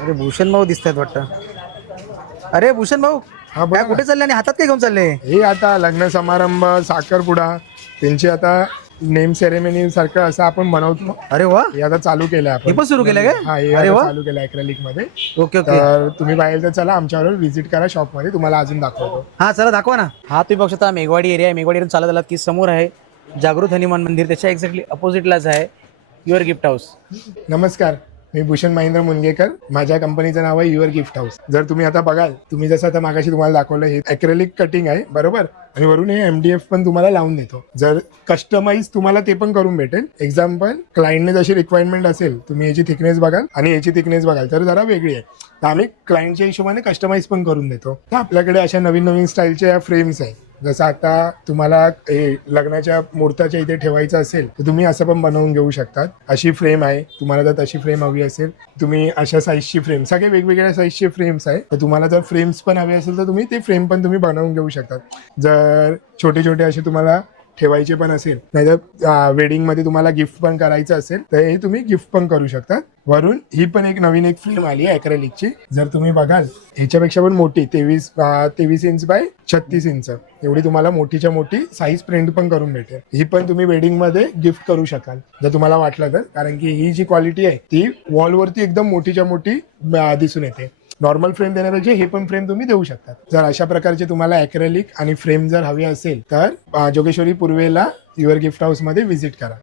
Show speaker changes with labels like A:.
A: अरे भूषण भाऊ दिसत आहेत वाटतं. अरे भूषण भाऊ
B: हा
A: काय कुठे चालले आणि हातात काय घेऊन चालले?
B: हे आता लग्न समारंभ साखरपुडा त्यांची आता नेम सेरेमनी सारखं असं आपण बनवतो
A: अरे वा.
B: हे आता चालू केलं
A: हे
B: आपण
A: पण सुरू केलं काय?
B: हा हे
A: अरे
B: आता
A: वा.
B: चालू केलं अॅक्रेलिकमध्ये.
A: Okay okay.
B: तर तुम्ही पाहिजे तर चला आमच्याबरोबर व्हिजिट करा शॉपमध्ये. तुम्हाला अजून दाखवतो.
A: हा चला दाखवा ना. हा तुम्ही बघू शकता मेघवाडी एरिया आहे. मेघवाडी चालत आलात की समोर आहे जागृत हनुमान मंदिर. त्याच्या एक्झॅक्टली अपोजिटलाच आहे. युअर गिफ्ट हाऊस
B: नमस्कार. मी भूषण महेंद्र मुनगेकर. माझ्या कंपनीचं नाव आहे युअर गिफ्ट हाऊस. जर तुम्ही आता बघाल तुम्ही जसं आता मागाशी तुम्हाला दाखवलं हे अॅक्रेलिक कटिंग आहे बरोबर? आणि वरून हे एमडीएफ पण तुम्हाला लावून देतो. जर कस्टमाइज तुम्हाला ते पण करून भेटेल. एक्झाम्पल क्लायंटने जशी रिक्वायरमेंट असेल तुम्ही याची थिकनेस बघाल आणि याची थिकनेस बघाल तर जरा वेगळी आहे. तर आम्ही क्लायंटच्या हिशोबाने कस्टमाइज पण करून देतो. तर आपल्याकडे अशा नवीन नवीन स्टाईलच्या फ्रेम्स आहेत. जसं आता तुम्हाला हे लग्नाच्या मुहूर्ताच्या इथे ठेवायचं असेल तर तुम्ही असं पण बनवून घेऊ शकतात. अशी फ्रेम आहे. तुम्हाला जर तशी फ्रेम हवी असेल तुम्ही अशा साईजची फ्रेम सगळे वेगवेगळ्या साईजचे फ्रेम्स आहे तर तुम्हाला जर फ्रेम्स पण हवे असेल तर तुम्ही ते फ्रेम पण तुम्ही बनवून घेऊ शकतात. जर छोटे छोटे असे तुम्हाला ठेवायचे पण असेल. नाहीतर वेडिंगमध्ये तुम्हाला गिफ्ट पण करायचं असेल तर हे तुम्ही गिफ्ट पण करू शकता. वरून ही पण एक नवीन एक फिल्म आली आहे अॅक्रेलिकची जर तुम्ही बघाल ह्याच्यापेक्षा पण मोठी तेवीस तेवीस इंच बाय छत्तीस इंच एवढी तुम्हाला मोठीच्या मोठी साईज प्रिंट पण करून भेटेल. ही पण तुम्ही वेडिंगमध्ये गिफ्ट करू शकाल जर तुम्हाला वाटलं तर. कारण की ही जी क्वालिटी आहे ती वॉलवरती एकदम मोठीच्या मोठी दिसून येते. नॉर्मल फ्रेम देण्यापेक्षा हे पण फ्रेम तुम्ही देऊ शकता. जर अशा प्रकारचे तुम्हाला अॅक्रेलिक आणि फ्रेम जर हवी असेल तर जोगेश्वरी पूर्वेला युअर गिफ्ट हाऊसमध्ये व्हिजिट करा.